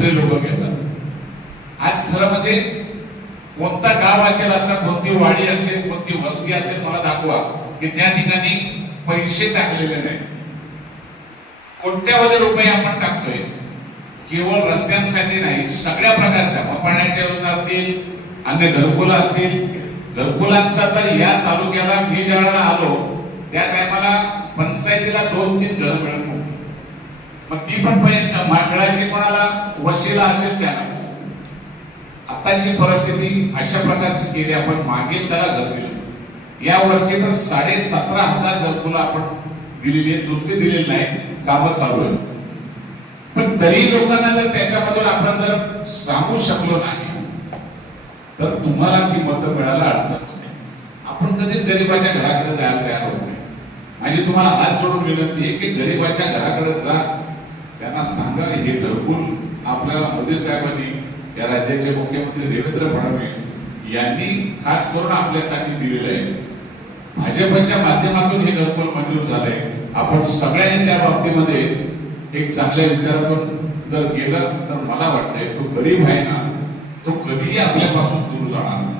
दुसरे लोक घेतात. आज खरं म्हणजे कोणता गाव असेल असा कोणती वाडी असेल कोणती वस्ती असेल मला दाखवा की त्या ठिकाणी पैसे टाकलेले नाही कोणत्यामध्ये रुपये आपण टाकतोय. केवळ रस्त्यांसाठी नाही सगळ्या प्रकारच्या मग पाण्याच्या योजना असतील अन्य घरकुलं असतील. घरकुलांचा तर या तालुक्याला मी ज्यावेळेला आलो त्या टायमाला पंचायतीला दोन तीन घर मिळत मग ती पण पै- मा- कोणाला वशिला असेल त्याला. आताची परिस्थिती अशा प्रकारची केली आपण मागील त्याला घर दिलं. या वर्षी तर साडे सतरा हजार घरकुलं आपण दिलेली आहेत नुसते दिलेली नाही कामं चालू आहे पण तरी लोकांना जर त्याच्यामधून आपण जर सांगू शकलो नाही तर तुम्हाला ती मतं मिळायला अडचण होते. आपण कधीच गरीबाच्या घराकडे जायला तयार होत नाही. माझी तुम्हाला हात जोडून विनंती आहे की गरीबाच्या घराकडे जा. त्यांना सांगा हे घरकुल आपल्याला मोदी साहेबांनी या राज्याचे मुख्यमंत्री देवेंद्र फडणवीस यांनी खास करून आपल्यासाठी दिलेलं आहे. भाजपच्या माध्यमातून हे घरकुल मंजूर झालंय. आपण सगळ्यांनी त्या बाबतीमध्ये एक चांगल्या विचारातून जर गेलं तर मला वाटतंय तो गरीब आहे ना तो कधीही आपल्यापासून दूर जाणार नाही.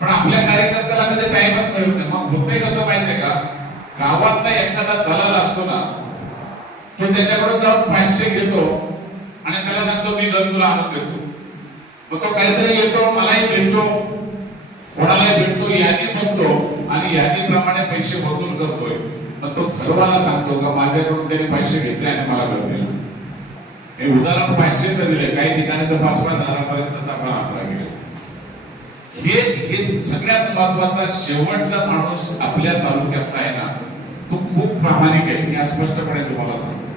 पण आपल्या कार्यकर्त्याला कधी टाइमच कळत नाही. मग होतंय कसं माहितीये का? गावातला एखादा दलाल असतो ना तो त्याच्याकडून जाऊन पाचशे घेतो आणि त्याला सांगतो मी घर तुला आणून देतो. मग तो काहीतरी येतो मलाही भेटतो कोणालाही भेटतो यादी बघतो आणि यादीप्रमाणे पैसे वसूल करतोय. मग तो घरवाला सांगतो का माझ्याकडून त्याने पैसे घेतले आणि मला घर दिला? हे उदाहरण पाचशेच दिले काही ठिकाणी तर पाच पाच हजारापर्यंतचा आपण आकडा गेला हे हे सगळ्यात महत्त्वाचा शेवटचा माणूस आपल्या तालुक्यातला आहे ना तो खूप प्रामाणिक आहे. मी स्पष्टपणे तुम्हाला सांगतो.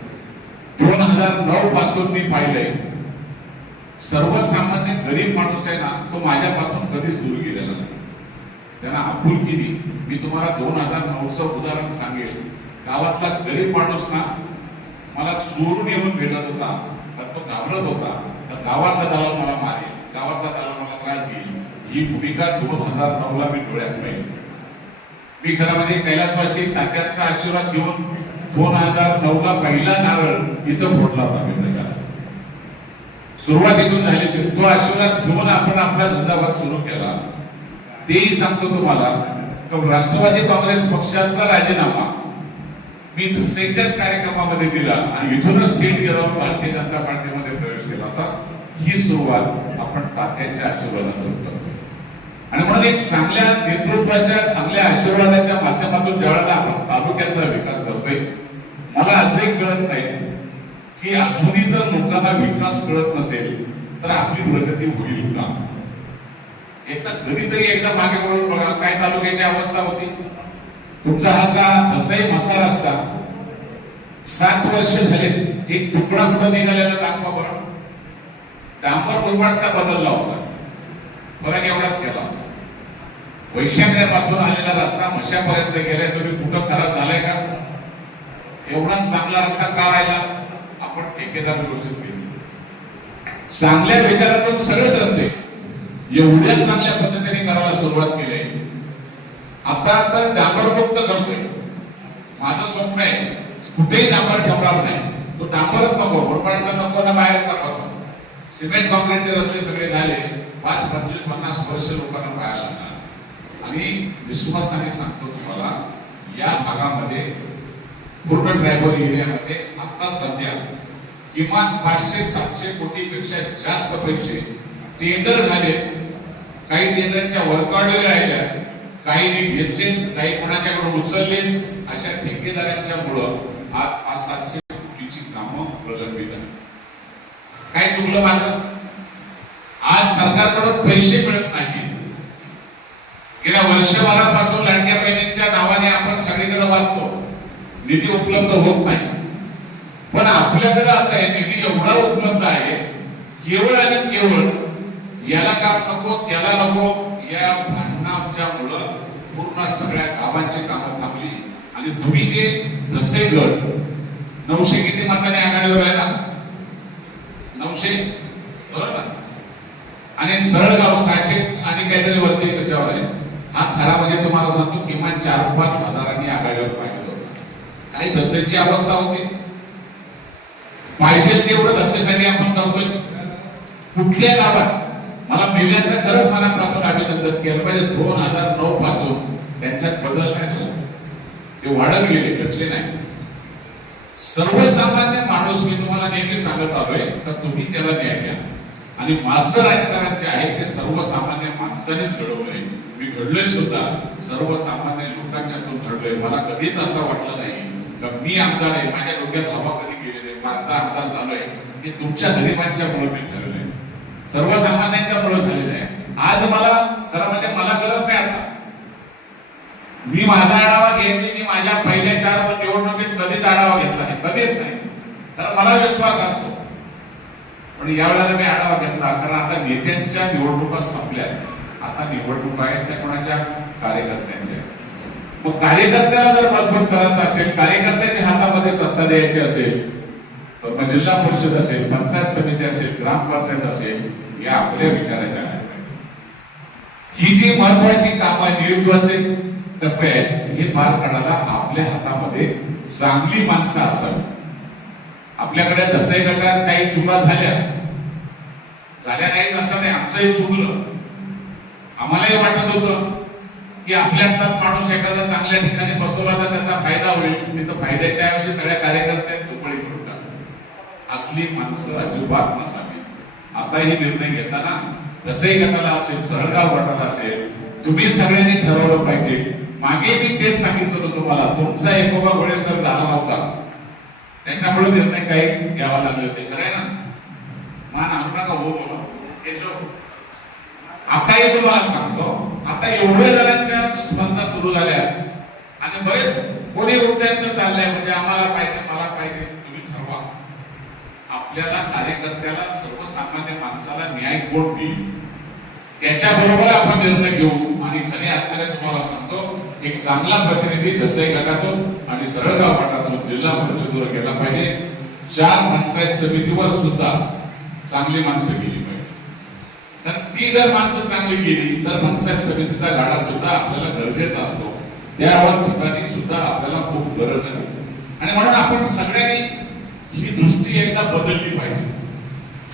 दोन हजार नऊ पासून मी पाहिलंय. सर्वसामान्य गरीब माणूस आहे ना तो माझ्यापासून कधीच दूर गेलेला नाही. त्यांना आपुलकीने मी तुम्हाला दोन हजार नऊचं उदाहरण सांगेल. गावातला गरीब माणूस ना मला चोरून येऊन भेटत होता तर तो घाबरत होता. तर गावातला दलाल मला मारेल. गावातला दलाल मला त्रास देईल. ही भूमिका दोन हजार नऊला मी डोळ्यात पाहिली. मी खरं म्हणजे कैलासवासी तात्याचा आशीर्वाद घेऊन दोन हजार नऊ ला पहिला नारळ इथं फोडला होता मी सुरुवातीतून झाली होती. तो आशीर्वाद घेऊन आपण आपला झंझावाद सुरू केला. तेही सांगतो तुम्हाला राष्ट्रवादी काँग्रेस पक्षाचा राजीनामा मी दुसऱ्याच्याच कार्यक्रमामध्ये दिला आणि इथूनच थेट गेलो भारतीय जनता पार्टीमध्ये प्रवेश केला होता. ही सुरुवात आपण तात्याच्या आशीर्वादातून करतो. आणि म्हणून एक चांगल्या नेतृत्वाच्या चांगल्या आशीर्वादाच्या माध्यमातून ज्यावेळेला आपण तालुक्याचा विकास करतोय मला असंही कळत नाही की अजूनही जर लोकांना विकास कळत नसेल तर आपली प्रगती होईल का? एकदा कधीतरी एकदा मागे वळून बघा काय तालुक्याची अवस्था होती. तुमचा असा दसई मसाला असता सात वर्ष झाले एक तुकडा कुठं निघालेला दाखवा बरं. डांबर मुरबाडचा बदलला होता. फरक एवढाच केला वैशाख्यापासून आलेला रस्ता मशापर्यंत गेलाय. तुम्ही कुठं खराब झालाय का? एवढा चांगला रस्ता का राहिला? आपण ठेकेदार व्यवस्थित केली. चांगल्या विचारातून सगळेच असते एवढ्या चांगल्या पद्धतीने करायला सुरुवात केली. आता तर डांबरमुक्त करतोय माझं स्वप्न आहे कुठेही डांबर ठेवणार नाही. तो डांबरच नको मुरबाडचा नको ना बाहेरचा नको. सिमेंट कॉन्क्रीटचे रस्ते सगळे झाले. पाच पंचवीस पन्नास वर्ष लोकांना पाहायला लागणार. आणि विश्वासाने सांगतो तुम्हाला या भागामध्ये पूर्ण ट्रायबल एरियामध्ये आता सध्या किमान पाचशे सातशे कोटी पेक्षा जास्त पैसे टेंडर झाले. काही टेंडरच्या वर्कआउट राहिल्या. काही घेतले काही कोणाच्याकडून उचलले अशा ठेकेदारांच्या मुळे आज पाच सातशे कोटीची कामं प्रलंबित आहेत. काय चुकलं माझं? आज सरकारकडून पैसे मिळत नाही गेल्या वर्षभरापासून लाडक्या बहिणींच्या नावाने आपण सगळीकडे वाचतो. निधी उपलब्ध होत नाही. पण आपल्याकडे असं आहे निधी एवढा उपलब्ध आहे केवळ आणि केवळ याला काम नको त्याला नको या भांडणाच्या मुळे पूर्ण सगळ्या गावांची कामं थांबली. आणि तुम्ही जे जसे गट नऊशे किती मताने आघाडीवर आहे ना नऊशे? बरोबर आणि सरळ गाव सहाशे आणि काहीतरी वरती त्याच्यावर आहे. हा खरा म्हणजे तुम्हाला सांगतो किमान चार पाच हजारांनी आघाडीवर पाहिजे काही दसेची अवस्था होती. पाहिजे तेवढं दसेसाठी आपण करतोय. कुठल्या गावात मला मेल्याचं खरंच मनापासून अभिनंदन केलं पाहिजे. दोन हजार नऊ पासून त्यांच्यात बदल नाही झाला. ते वाढत गेले घटले नाही. सर्वसामान्य माणूस मी तुम्हाला नेहमी सांगत आलोय का तुम्ही त्याला न्याय द्या. आणि माझं राजकारण जे आहे ते सर्वसामान्य माणसानेच घडवलंय. मी घडलोय सुद्धा सर्वसामान्य लोकांच्यातून घडलोय. मला कधीच असं वाटलं नाही का मी आमदार आहे माझ्या डोक्यात हवा कधी गेली नाही माझा आमदार झालोय हे तुमच्या गरिबांच्या मुळे मी झालेलं आहे. सर्वसामान्यांच्या मुळे झालेलं आहे. आज मला खरं म्हणजे मला गरज नाही आता. मी माझा आढावा घेतले मी माझ्या पहिल्या चार निवडणुकीत कधीच आढावा घेतला नाही कधीच नाही. तर मला विश्वास असतो. पण यावेळेला मी आढावा घेतला कारण आता नेत्यांच्या निवडणुका संपल्या. आता निवडणूक आहेत त्या कोणाच्या? कार्यकर्त्यांच्या मग कार्यकर्त्याला जर मजबूत करायचं असेल कार्यकर्त्याच्या हातामध्ये सत्ता द्यायची असेल तर मग जिल्हा परिषद असेल पंचायत समिती असेल ग्रामपंचायत असेल या आपल्या विचाराच्या आहेत. ही जी महत्वाची कामं नियुक्तीचे टप्पे आहेत हे पार काढायला आपल्या हातामध्ये चांगली माणसं असावी. आपल्याकडे दसरे गटात काही चुका झाल्या. झाल्या नाहीत असं नाही आमचंही चुकलं. आम्हालाही वाटत होतं की आपल्यातलाच माणूस एखादा चांगल्या ठिकाणी बसवला तर त्याचा फायदा होईल. मी तर फायद्याच्या ऐवजी सगळ्या कार्यकर्त्यांनी दुपडी करून टाकली. असली माणसं अजिबात नसावी. आता हे निर्णय घेताना दसई गटाला असेल सहळगाव गटाला असेल तुम्ही सगळ्यांनी ठरवलं पाहिजे. मागे मी तेच सांगितलं होतं तुम्हाला तुमचा एकोबा घोडे सर झाला नव्हता. त्याच्यामुळे निर्णय काही घ्यावा लागले होते. खरंय ना? मान आणू नका हो बाबा? आता आताही तुम्हाला सांगतो आता एवढ्या जणांच्या स्पर्धा सुरू झाल्या. आणि बरेच कोणी उद्यान चाललंय म्हणजे आम्हाला पाहिजे मला पाहिजे तुम्ही ठरवा. आपल्याला कार्यकर्त्याला सर्वसामान्य माणसाला न्याय कोण देईल? त्याच्याबरोबर आपण निर्णय घेऊ. आणि खरे अर्थाने तुम्हाला सांगतो एक चांगला प्रतिनिधी दसई गटातून आणि सरळगाव गटातून जिल्हा परिषदेवर गेला पाहिजे. चार पंचायत समितीवर सुद्धा चांगली माणसं गेली पाहिजे. कारण ती जर माणसं चांगली गेली तर पंचायत समितीचा गाडा सुद्धा आपल्याला गरजेचा असतो. त्यावर ठिकाणी सुद्धा आपल्याला खूप गरज आहे. आणि म्हणून आपण सगळ्यांनी ही दृष्टी एकदा बदलली पाहिजे.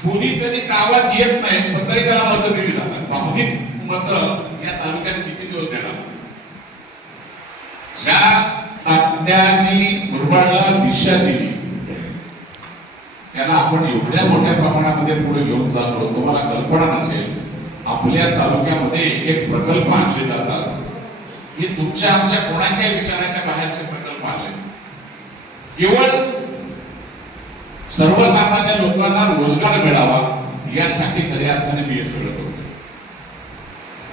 कोणी कधी गावात येत नाही पण तरी त्याला मतं दिली जातात भावनिक मतं या तालुक्यात किती दिवस देणार? ज्या तज्ञांनी मुरबाडला दिशा दिली. त्याला आपण एवढ्या मोठ्या प्रमाणामध्ये पुढे घेऊन चाललो तुम्हाला कल्पना नसेल आपल्या तालुक्यामध्ये एक एक प्रकल्प आणले जातात. हे तुमच्या आमच्या कोणाच्या विचाराच्या बाहेरचे प्रकल्प आणले केवळ सर्वसामान्य लोकांना रोजगार मिळावा यासाठी खऱ्या अर्थाने मी हे सगळं करतो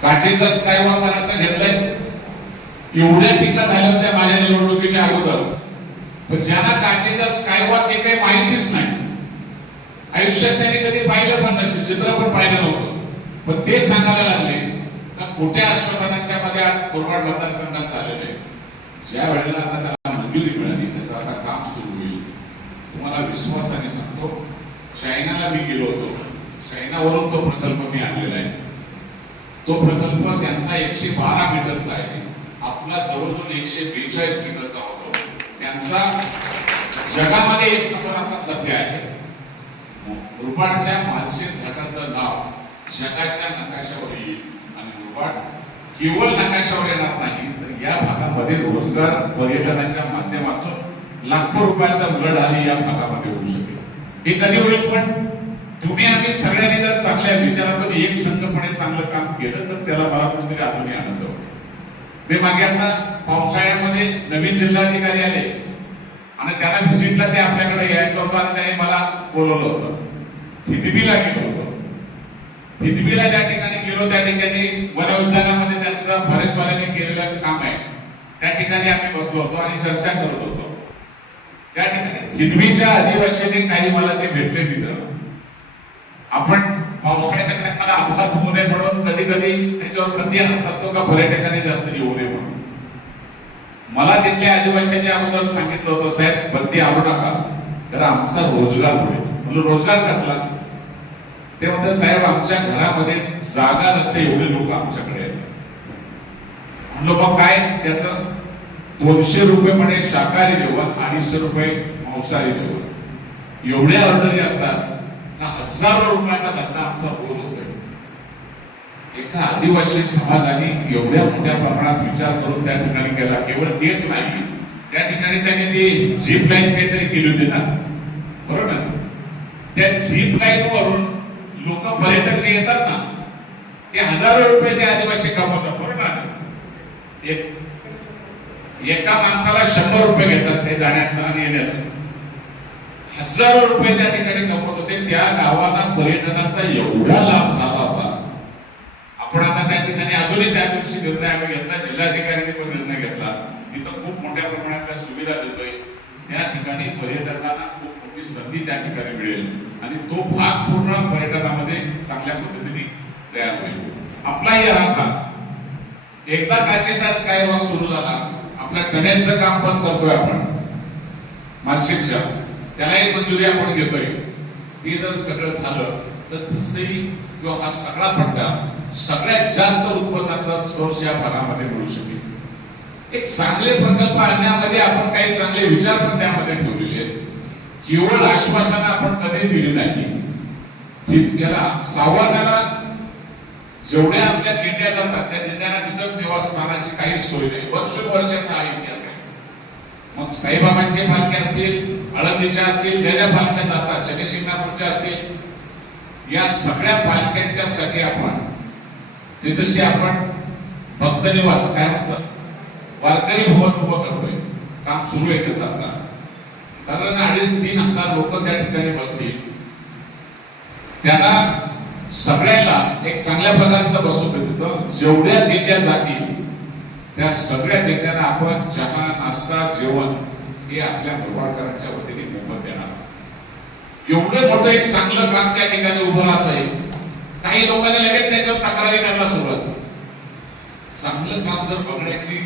काचेचा स्काय वापराचा घेतलाय. एवढ्या टीका झाल्या होत्या माझ्या निवडणुकीच्या अगोदर. पण ज्यांना काचेचा स्कायवॉक हे काही माहितीच नाही. आयुष्यात त्यांनी कधी पाहिलं पण नसेल चित्र पण पाहिलं नव्हतं. पण ते सांगायला लागले का खोट्या आश्वासनांच्या मध्ये आज कोरवाड मतदारसंघात झालेलं आहे ज्या वेळेला आता त्याला मंजुरी मिळाली त्याचं आता काम सुरू होईल. तुम्हाला विश्वासाने सांगतो चायनाला मी गेलो होतो. चायनावरून तो प्रकल्प मी आणलेला आहे. तो प्रकल्प त्यांचा एकशे बारा मीटरचा आहे. आपला जवळजवळ एकशे बेचाळीस मीटरचा होतो. त्यांचा जगामध्ये एक नंबर आता सभ्य आहे. रुबाडच्या मानसिक घाटाचं नाव जगाच्या नकाशावर येईल आणि रुबाड केवळ नकाशावर येणार नाही तर या भागामध्ये रोजगार पर्यटनाच्या माध्यमातून लाखो रुपयाचा उलट आली या भागामध्ये होऊ शकेल. हे कधी होईल पण तुम्ही आम्ही सगळ्यांनी जर चांगल्या विचारातून एक संघपणे चांगलं काम केलं तर त्याला मला कुठेतरी अजूनही आनंद वाटेल मी मागे आता पावसाळ्यामध्ये नवीन जिल्हाधिकारी आले. आणि त्यांना व्हिजिटला ते आपल्याकडे यायचं होतं आणि त्यांनी मला बोलवलं होतं. थितबीला गेलो होतो. थितबीला ज्या ठिकाणी गेलो त्या ठिकाणी वन उद्यानामध्ये त्यांचं फॉरेस्टवाल्यांनी केलेलं काम आहे. त्या ठिकाणी आम्ही बसलो होतो आणि चर्चा करत होतो. त्या ठिकाणी थितबीच्या आदिवासीने काही मला ते भेटले तिथं. आपण पावसाळ्याच्या टायमाला अपघात होऊ नये म्हणून कधी कधी त्याच्यावर प्रति आणत असतो का पर्यटकांनी जास्त येऊ नये म्हणून. मला तिथल्या आदिवासीच्या अगोदर सांगितलं होतं साहेब बंदी आणू नका तर आमचा रोजगार होईल. म्हणून रोजगार कसला? ते म्हणतात साहेब आमच्या घरामध्ये जागा नसते एवढे लोक आमच्याकडे आहेत. म्हणलं मग काय त्याचं? दोनशे रुपये म्हणे शाकाहारी जेवण अडीचशे रुपये मांसाहारी जेवण. एवढ्या ऑर्डरी असतात. हजारो रुपयाचा धंदा आमचा रोज होतोय. एका आदिवासी समाजाने एवढ्या मोठ्या प्रमाणात विचार करून त्या ठिकाणी केला. केवळ तेच नाही त्या ठिकाणी त्यांनी ती झीप लाईन काहीतरी केली होती ना. बरोबर ना? त्या झीप लाईन वरून लोक पर्यटक जे येतात ना ते हजारो रुपये ते आदिवासी कमवतात. बरोबर ना? एक एका माणसाला शंभर रुपये घेतात ते जाण्याचं आणि येण्याचं. हजारो रुपये त्या ठिकाणी कमवत होते. त्या गावाला पर्यटनाचा एवढा लाभ झाला होता. आपण आता त्या ठिकाणी अजूनही त्या दिवशी निर्णय आम्ही घेतला. जिल्हाधिकाऱ्यांनी पण निर्णय घेतला. तिथं खूप मोठ्या प्रमाणात त्या सुविधा देतोय. त्या ठिकाणी पर्यटकांना खूप मोठी संधी त्या ठिकाणी मिळेल. आणि तो भाग पूर्ण पर्यटनामध्ये चांगल्या पद्धतीने तयार होईल. आपलाही राहता एकदा काचेचा स्काय वॉक सुरू झाला. आपल्या कड्यांचं काम पण करतोय आपण. मानसिक त्याला त्यालाही मंजुरी आपण घेतोय. ते जर सगळं झालं तर तसंही किंवा हा सगळा पट्टा सगळ्यात जास्त उत्पन्नाचा सोर्स या भागामध्ये मिळू शकेल. एक चांगले प्रकल्प आणण्यामध्ये आपण काही चांगले विचार पण त्यामध्ये ठेवलेले आहेत. केवळ आश्वासनं आपण कधी दिली नाही. ती- याला सावरण्याला जेवढ्या आपल्या दिंड्या जातात त्या दिंड्याला तिथं निवासस्थानाची काही सोय नाही. वर्षभरच्या हा इतिहास मग साईबाबांचे पालख्या असतील आळंदीच्या असतील ज्या ज्या पालख्या जातात शनी शिंगणापूरच्या असतील या सगळ्या पालख्यांच्या साठी आपण तिथशी आपण भक्त निवास काय म्हणतात? वारकरी भवन उभं करतोय. काम सुरू आहे त्याचं आता. साधारण अडीच तीन हजार लोक त्या ठिकाणी बसतील. त्यांना सगळ्यांना एक चांगल्या प्रकारचं बसवतो तिथं. जेवढ्या दिल्या जातील त्या सगळ्या दिंड्यांना आपण चहा नाश्ता जेवण हे आपल्या भरवाडकरांच्या वतीने मोफत देणार. एवढं मोठं एक चांगलं काम त्या ठिकाणी उभं राहत आहे काही लोकांनी लगेच त्याच्यावर तक्रारी करायला सुरुवात चांगलं काम जर बघण्याची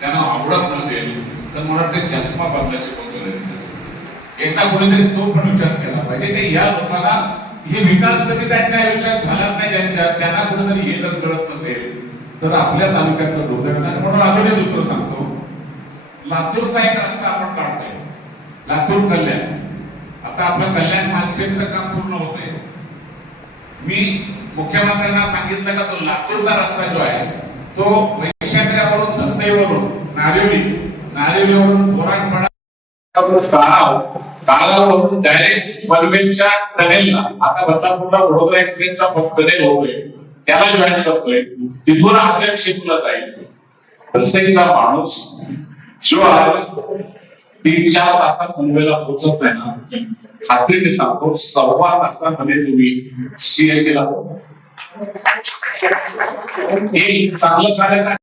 त्यांना आवडत नसेल तर मला वाटतं चष्मा बदलायची पण गरज एकदा कोणीतरी तो पण विचार केला पाहिजे ते या लोकांना हे विकास कधी त्यांच्या आयुष्यात झाला नाही ज्यांच्या त्यांना कुठेतरी हे जर कळत नसेल तर आपल्या तालुक्याचं दुर्दैव म्हणून अजून एक दुसरं सांगतो लातूरचा एक रस्ता आपण काढतोय. लातूर कल्याण. आता आपलं कल्याण मानसेचं काम पूर्ण होतंय. मी मुख्यमंत्र्यांना सांगितलं का तो लातूरचा रस्ता जो आहे तो वैशाखऱ्यावरून दसईवरून नारिवली नारिवलीवरून बोराटपाडा काळाव काळावरून डायरेक्ट पनवेलच्या टनेलला आता बदलापूरला वडोदरा एक्सप्रेसचा टनेल होतोय. त्याला जॉईन करतोय तिथून आपल्या शिकलं जाईल. रसईचा माणूस जो आज तीन चार तासात मुंबईला पोहोचत नाही ना खात्रीने सांगतो सव्वा तासामध्ये तुम्ही सीएसटी ला एक हे चांगलं चालेल ना